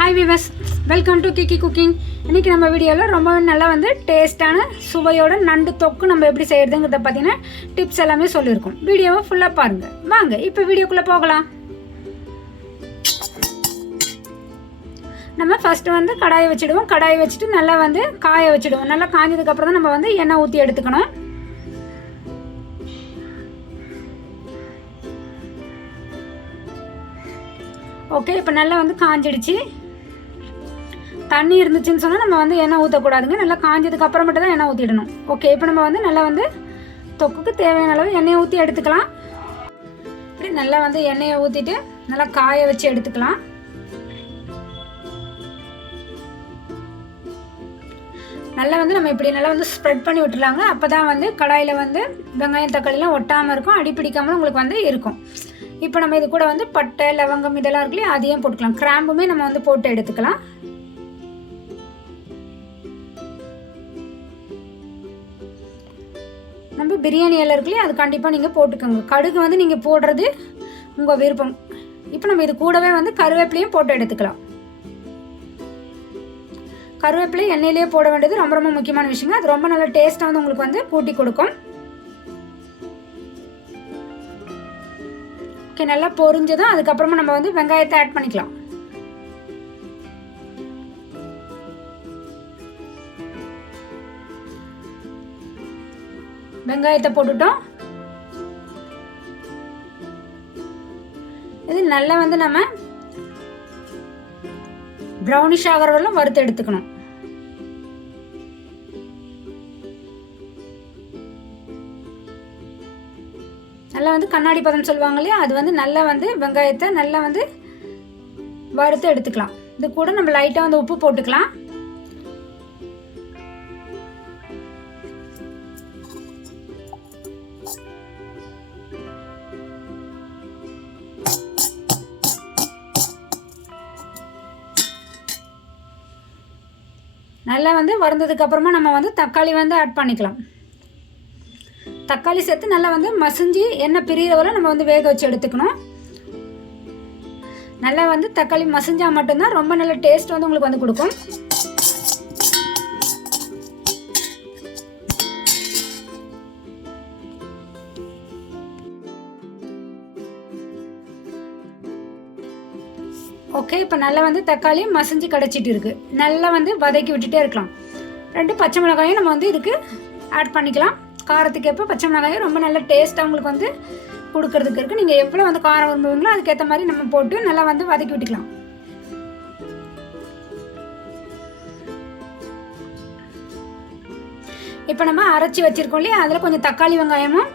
Hi விவஸ், welcome to Kiki cooking. இன்றைக்கி நம்ம வீடியோவில் ரொம்ப நல்லா டேஸ்ட்டான சுவையோட நண்டு தொக்கு நம்ம எப்படி செய்கிறதுங்கிறத பார்த்தீங்கன்னா டிப்ஸ் எல்லாமே சொல்லியிருக்கோம். வீடியோவை ஃபுல்லாக பாருங்கள். வாங்க இப்போ வீடியோக்குள்ளே போகலாம். நம்ம ஃபஸ்ட்டு கடாயை வச்சுடுவோம். கடாயை வச்சுட்டு நல்லா காய வச்சுடுவோம். நல்லா காஞ்சதுக்கப்புறம் தான் நம்ம எண்ணெய் ஊற்றி எடுத்துக்கணும். ஓகே, இப்போ நல்லா காஞ்சிடுச்சு. தண்ணி இருந்துச்சுன்னு சொன்னால் நம்ம எண்ணெய் ஊற்றக்கூடாதுங்க. நல்லா காஞ்சதுக்கு அப்புறமேட்டு தான் எண்ணெய் ஊற்றிடணும். ஓகே, இப்போ நம்ம நல்லா தொக்குக்கு தேவையான அளவு எண்ணெயை ஊற்றி எடுத்துக்கலாம். இப்படி நல்லா எண்ணெயை ஊற்றிட்டு நல்லா காய வச்சு எடுத்துக்கலாம். நல்லா நம்ம இப்படி நல்லா ஸ்ப்ரெட் பண்ணி விட்டுலாங்க. அப்போ தான் கடாயில் வெங்காயம் தக்காளிலாம் ஒட்டாமல் இருக்கும், அடி பிடிக்காமல் உங்களுக்கு இருக்கும். இப்போ நம்ம இது கூட பட்டை லவங்கம் இதெல்லாம் இருக்குல்லையே அதையும் போட்டுக்கலாம். கிராம்புமே நம்ம போட்டு எடுத்துக்கலாம். நம்ம பிரியாணி இலை இருக்குல்லையே அது கண்டிப்பாக நீங்கள் போட்டுக்கோங்க. கடுகு நீங்கள் போடுறது உங்கள் விருப்பம். இப்போ நம்ம இது கூடவே கருவேப்பிலையும் போட்டு எடுத்துக்கலாம். கருவேப்பிலை எண்ணெயிலேயே போட வேண்டியது ரொம்ப ரொம்ப முக்கியமான விஷயங்க. அது ரொம்ப நல்ல டேஸ்ட்டாக உங்களுக்கு கூட்டி கொடுக்கும். ஓகே, நல்லா பொரிஞ்சதும் அதுக்கப்புறமா நம்ம வெங்காயத்தை ஆட் பண்ணிக்கலாம். வெங்காயத்தை போட்டுட்டோம். இது நல்லா நம்ம ப்ரௌனிஷ் ஆகிற வரலாம் வறுத்து எடுத்துக்கணும். நல்லா கண்ணாடி பதம் சொல்லுவாங்க இல்லையா, அது நல்லா வெங்காயத்தை நல்லா வறுத்து எடுத்துக்கலாம். இது கூட நம்ம லைட்டாக உப்பு போட்டுக்கலாம். நல்லா வறுந்ததுக்கு அப்புறமா நம்ம தக்காளி ஆட் பண்ணிக்கலாம். தக்காளி சேர்த்து நல்லா மசிஞ்சு எண்ணெய் பிரியிற வரை நம்ம வேக வச்சு எடுத்துக்கணும். நல்லா தக்காளி மசிஞ்சால் மட்டும்தான் ரொம்ப நல்ல டேஸ்ட் உங்களுக்கு கொடுக்கும். ஓகே, இப்போ நல்லா தக்காளி மசிஞ்சு கிடச்சிட்டு இருக்கு. நல்லா வதக்கி விட்டுட்டே இருக்கலாம். 2 பச்சை மிளகாயும் நம்ம இதுக்கு ஆட் பண்ணிக்கலாம். காரத்துக்கு எப்போ பச்சை மிளகாயும் ரொம்ப நல்ல டேஸ்ட்டாக உங்களுக்கு கொடுக்கறதுக்கு இருக்குது. நீங்கள் எவ்வளோ காரம் விரும்புவீங்களோ அதுக்கேற்ற மாதிரி நம்ம போட்டு நல்லா வதக்கி விட்டுக்கலாம். இப்போ நம்ம அரைச்சி வச்சுருக்கோம் இல்லையா, அதில் கொஞ்சம் தக்காளி வெங்காயமும்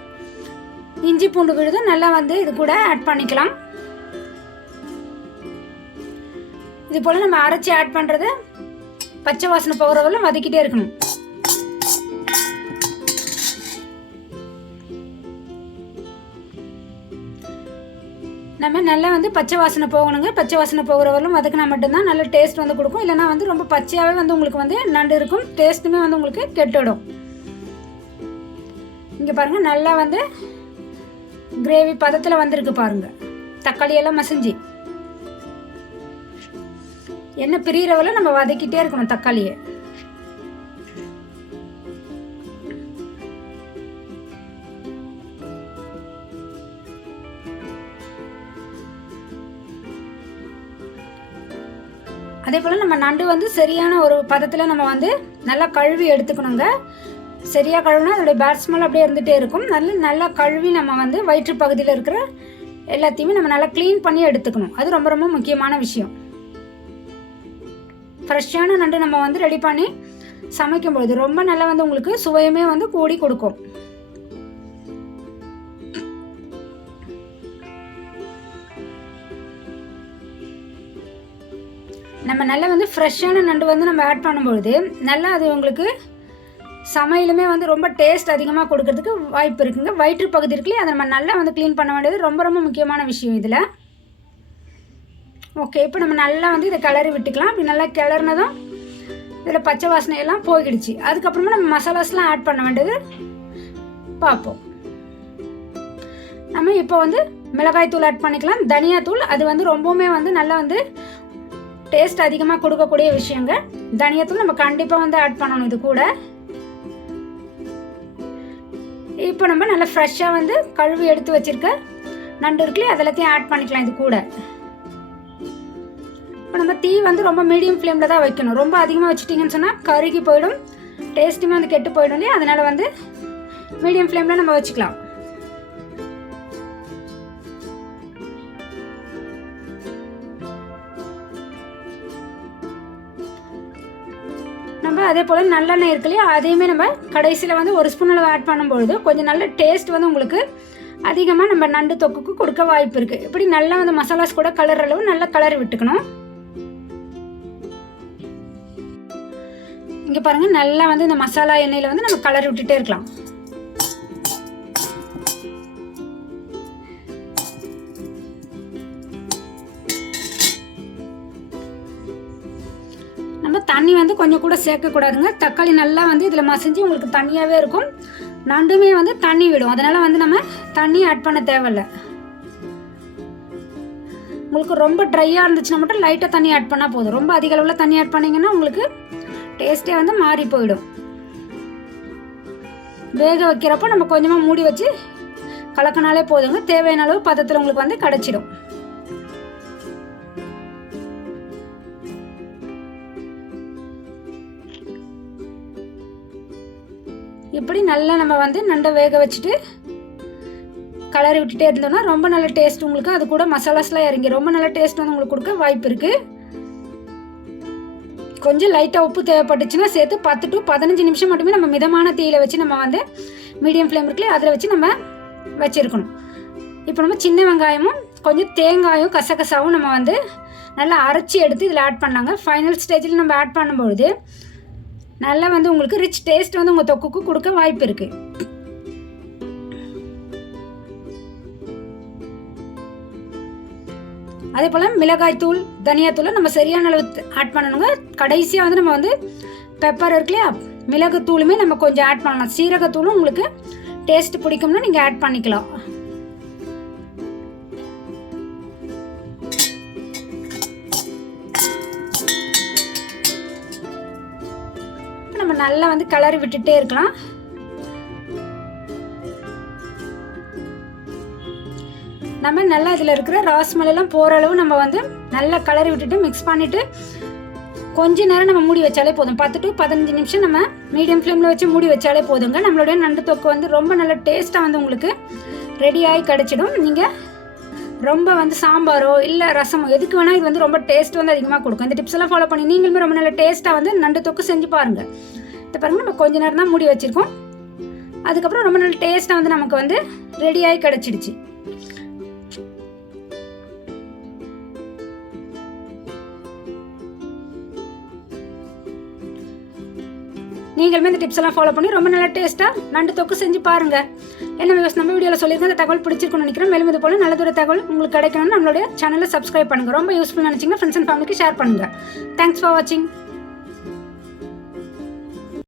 இஞ்சி பூண்டு விழுதும் நல்லா இது கூட ஆட் பண்ணிக்கலாம். இது போல் நம்ம அரைச்சி ஆட் பண்ணுறது பச்சை வாசனை போகிற வரலாம் வதக்கிட்டே இருக்கணும். நம்ம நல்லா பச்சை வாசனை போகணுங்க. பச்சை வாசனை போகிற வரலும் வதக்கினா மட்டும்தான் நல்ல டேஸ்ட் கொடுக்கும். இல்லைனா ரொம்ப பச்சையாகவே உங்களுக்கு நண்டு இருக்கும். டேஸ்ட்டுமே உங்களுக்கு கெட்டுடும். இங்கே பாருங்கள், நல்லா கிரேவி பதத்தில் வந்திருக்கு பாருங்கள். தக்காளி எல்லாம் மசிஞ்சு எண்ணெய் பிரியிறவரை நம்ம வதக்கிட்டே இருக்கணும் தக்காளியை. அதே போல் நம்ம நண்டு சரியான ஒரு பதத்தில் நம்ம நல்லா கழுவி எடுத்துக்கணுங்க. சரியாக கழுவினா அதோடைய பேட் ஸ்மெல் அப்படியே இருந்துகிட்டே இருக்கும். நல்லா கழுவி நம்ம வயிற்று பகுதியில் இருக்கிற எல்லாத்தையுமே நம்ம நல்லா க்ளீன் பண்ணி எடுத்துக்கணும். அது ரொம்ப ரொம்ப முக்கியமான விஷயம். ஃப்ரெஷ்ஷான நண்டு நம்ம ரெடி பண்ணி சமைக்கும் பொழுது ரொம்ப நல்லா உங்களுக்கு சுவையுமே கூடி கொடுக்கும். நம்ம நல்லா ஃப்ரெஷ்ஷான நண்டு நம்ம ஆட் பண்ணும்பொழுது நல்லா அது உங்களுக்கு சமையலுமே ரொம்ப டேஸ்ட் அதிகமாக கொடுக்கறதுக்கு வாய்ப்பு இருக்குங்க. வயிற்று பகுதி இருக்குல்லையே அதை நம்ம நல்லா க்ளீன் பண்ண வேண்டியது ரொம்ப ரொம்ப முக்கியமான விஷயம் இதில். ஓகே, இப்போ நம்ம நல்லா இதை கிளறி விட்டுக்கலாம். அப்படி நல்லா கிளறினதும் இதில் பச்சை வாசனையெல்லாம் போயிடுச்சு. அதுக்கப்புறமா நம்ம மசாலாஸ்லாம் ஆட் பண்ண வேண்டியது பார்ப்போம். நம்ம இப்போ மிளகாய் தூள் ஆட் பண்ணிக்கலாம். தனியா தூள் அது ரொம்பவுமே நல்லா டேஸ்ட் அதிகமாக கொடுக்கக்கூடிய விஷயங்க. தனியாத்தூள் நம்ம கண்டிப்பாக வந்து ஆட் பண்ணணும் இது கூட. இப்போ நம்ம நல்லா ஃப்ரெஷ்ஷாக வந்து கழுவி எடுத்து வச்சுருக்க நண்டு இருக்குல்லையே அதெல்லாத்தையும் ஆட் பண்ணிக்கலாம் இது கூட. இப்போ நம்ம தீ வந்து ரொம்ப மீடியம் ஃப்ளேமில் தான் வைக்கணும். ரொம்ப அதிகமாக வச்சுட்டிங்கன்னு சொன்னால் கருகி போயிடும், டேஸ்ட்டுமே வந்து கெட்டு போயிடும் இல்லையா. அதனால் வந்து மீடியம் ஃப்ளேமில் நம்ம வச்சுக்கலாம். நம்ம அதே போல் நல்லெண்ணெய் இருக்கு இல்லையா, அதையுமே நம்ம கடைசியில் வந்து 1 ஸ்பூன் அளவு ஆட் பண்ணும்பொழுது கொஞ்சம் நல்ல டேஸ்ட் வந்து உங்களுக்கு அதிகமாக நம்ம நண்டு தொக்குக்கு கொடுக்க வாய்ப்பு இருக்குது. இப்படி நல்லா வந்து மசாலாஸ் கூட கலர் அளவு நல்லா கலரி விட்டுக்கணும். இங்கே பாருங்கள், நல்லா வந்து இந்த மசாலா எண்ணெயில் வந்து நம்ம கலரி விட்டுட்டே இருக்கலாம். நம்ம தண்ணி வந்து கொஞ்சம் கூட சேர்க்கக்கூடாதுங்க. தக்காளி நல்லா வந்து இதில் மசிஞ்சு உங்களுக்கு தண்ணியாகவே இருக்கும். நண்டுமே வந்து தண்ணி விடும், அதனால் வந்து நம்ம தண்ணி ஆட் பண்ண தேவையில்ல. உங்களுக்கு ரொம்ப ட்ரையாக இருந்துச்சுன்னா மட்டும் லைட்டாக தண்ணி ஆட் பண்ணால் போதும். ரொம்ப அதிக அளவில் தண்ணி ஆட் பண்ணிங்கன்னா உங்களுக்கு டேஸ்ட்டே வந்து மாறி போயிடும். வேக வைக்கிறப்போ நம்ம கொஞ்சமாக மூடி வச்சு கலக்கினாலே போதுங்க. தேவையான அளவு பதத்தில் உங்களுக்கு வந்து கிடச்சிடும். இப்படி நல்லா நம்ம வந்து நண்டை வேக வச்சுட்டு கலரி விட்டுட்டே இருந்தோம்னா ரொம்ப நல்ல டேஸ்ட் உங்களுக்கு, அது கூட மசாலாஸ்லாம் இறங்கி ரொம்ப நல்ல டேஸ்ட் வந்து உங்களுக்கு கொடுக்க வாய்ப்பு இருக்குது. கொஞ்சம் லைட்டாக உப்பு தேவைப்பட்டுச்சுன்னா சேர்த்து 10 to 15 நிமிஷம் மட்டுமே நம்ம மிதமான தீயில வச்சு நம்ம வந்து மீடியம் ஃப்ளேம் இருக்குல்ல அதில் வச்சு நம்ம வச்சுருக்கணும். இப்போ நம்ம சின்ன வெங்காயமும் கொஞ்சம் தேங்காயும் கசகசாவும் நம்ம வந்து நல்லா அரைச்சி எடுத்து இதில் ஆட் பண்ணாங்க. ஃபைனல் ஸ்டேஜில் நம்ம ஆட் பண்ணும்பொழுது நல்லா வந்து உங்களுக்கு ரிச் டேஸ்ட் வந்து உங்கள் தொக்குக்கு கொடுக்க வாய்ப்பு இருக்குது. அதே போல் மிளகாய் தூள், தனியாத்தூளை நம்ம சரியான அளவு ஆட் பண்ணணுங்க. கடைசியாக வந்து நம்ம வந்து பெப்பர் இருக்கு இல்லையா, மிளகு தூளுமே நம்ம கொஞ்சம் ஆட் பண்ணலாம். சீரகத்தூளும் உங்களுக்கு டேஸ்ட் பிடிக்கும்னா நீங்கள் ஆட் பண்ணிக்கலாம். நம்ம நல்லா வந்து கலரி விட்டுட்டே இருக்கலாம். நம்ம நல்லா இதில் இருக்கிற ராஸ்மலெல்லாம் போகிற அளவு நம்ம வந்து நல்லா கலரி விட்டுட்டு மிக்ஸ் பண்ணிவிட்டு கொஞ்ச நேரம் நம்ம மூடி வச்சாலே போதும். 10 to 15 நிமிஷம் நம்ம மீடியம் ஃப்ளேமில் வச்சு மூடி வச்சாலே போதுங்க. நம்மளுடைய நண்டு தொக்கு வந்து ரொம்ப நல்ல டேஸ்ட்டாக வந்து உங்களுக்கு ரெடியாகி கிடச்சிடும். நீங்கள் ரொம்ப வந்து சாம்பாரோ இல்லை ரசமோ எதுக்கு வேணால் இது வந்து ரொம்ப டேஸ்ட் வந்து அதிகமாக கொடுக்கும். இந்த டிப்ஸ் எல்லாம் ஃபாலோ பண்ணி நீங்களுமே ரொம்ப நல்ல டேஸ்ட்டாக வந்து நண்டு தொக்கு செஞ்சு பாருங்கள். இதை பாருங்கள், நம்ம கொஞ்ச நேரம் தான் மூடி வச்சுருக்கோம். அதுக்கப்புறம் ரொம்ப நல்ல டேஸ்ட்டாக வந்து நமக்கு வந்து ரெடியாகி கிடச்சிடுச்சு. நீங்களுமே இந்த டிப்ஸ் எல்லாம் ஃபாலோ பண்ணி ரொம்ப நல்ல டேஸ்ட்டாக நண்டு தொக்கு செஞ்சு பாருங்கள். என்ன நம்ம வீடியோவில் சொல்லியிருக்கேன், அந்த தகவல் பிடிச்சிருக்குன்னு நினைக்கிறேன். மேலும் இது போல் நல்லதொரு தகவல் உங்களுக்கு கிடைக்கணும்னு நம்மளுடைய சேனலை சப்ஸ்கிரைப் பண்ணுங்கள். ரொம்ப யூஸ்ஃபுல்லாக நினச்சிங்கன்னா ஃப்ரெண்ட்ஸ் அண்ட் ஃபேமிலிக்கு ஷேர் பண்ணுங்கள். தேங்க்ஸ் ஃபார் வாட்சிங்.